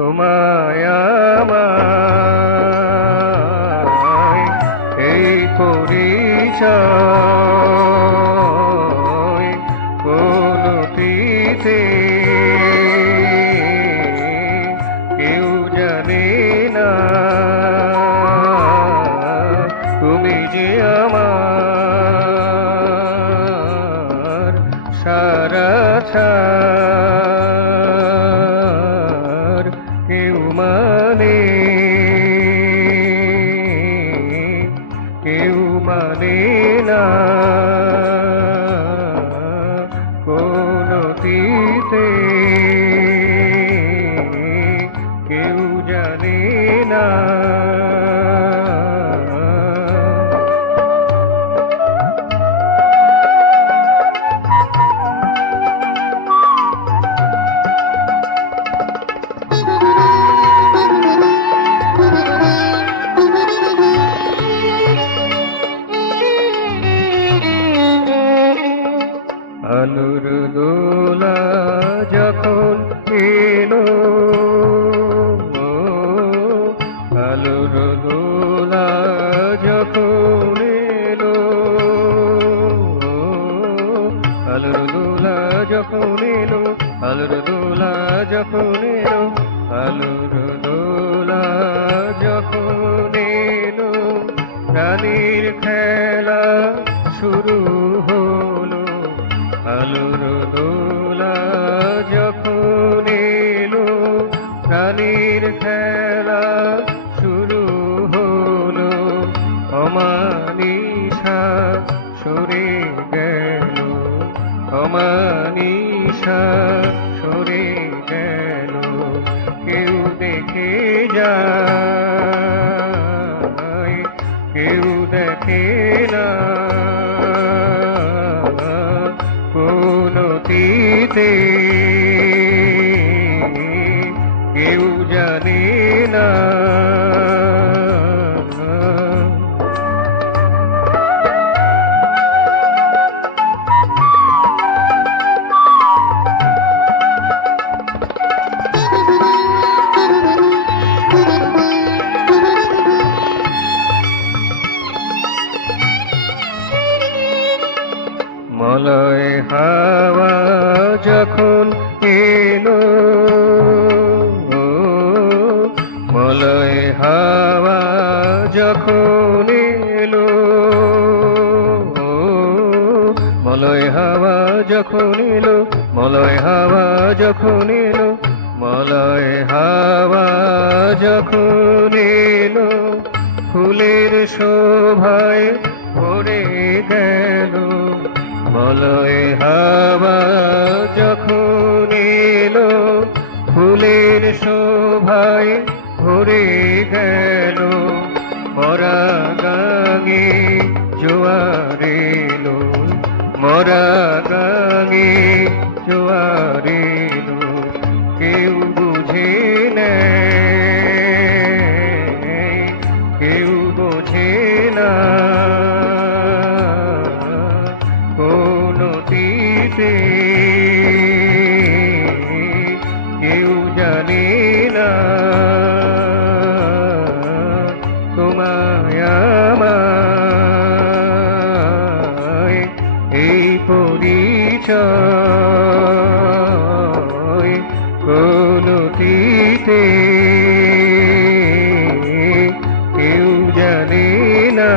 তোমায় আমায় এই পরিচয় কোনটিতে কেউ জানে না। তুমি যে আমার সারা ছাড় কেউ মানে না কোনটিতে কেউ জানে না। আলোর দোলা যখন এলো, আলোর দোলা যখন এলো, আলোর দোলা যখন এলো, আলোর দোলা যখন এলো, আলোর দোলা যখন এলো, প্রাণীর খেলা শুরু হলো। আলোর দোলা যখন এলো, প্রাণীর খেলা শুরু হলো। অমানিশা সরে গেল, অমানিশা সরে গেল, কেউ দেখে যায় কেউ দেখে না কোনটিতে কেউ জানে না। মলয় হাওয়া যখন এলো, মলয় হাওয়া যখন এলো, মলয় হাওয়া যখন এলো, মলয় হাওয়া যখন এলো, মলয় হাওয়া যখন এলো, ফুলের শোভায় ভরে গেল। মলয় হাওয়া যখন এলো, ফুলের শোভায় ভরে গেল। মরা গাঙে জোয়ার এলো, মরা গাঙে জোয়ার এলো, কেউ বুঝে নেয় কেউ বোঝে না কোনটিতে কেউ জানে না। তোমায় আমায় এই পরিচয় কোনটিতে কেউ জানে না।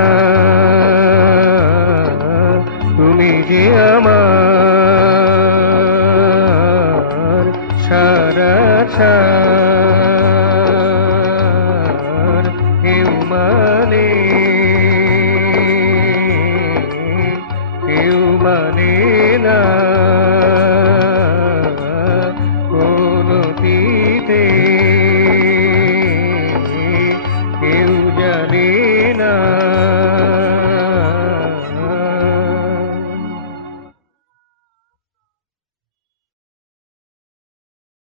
তুমি যে আমার সারা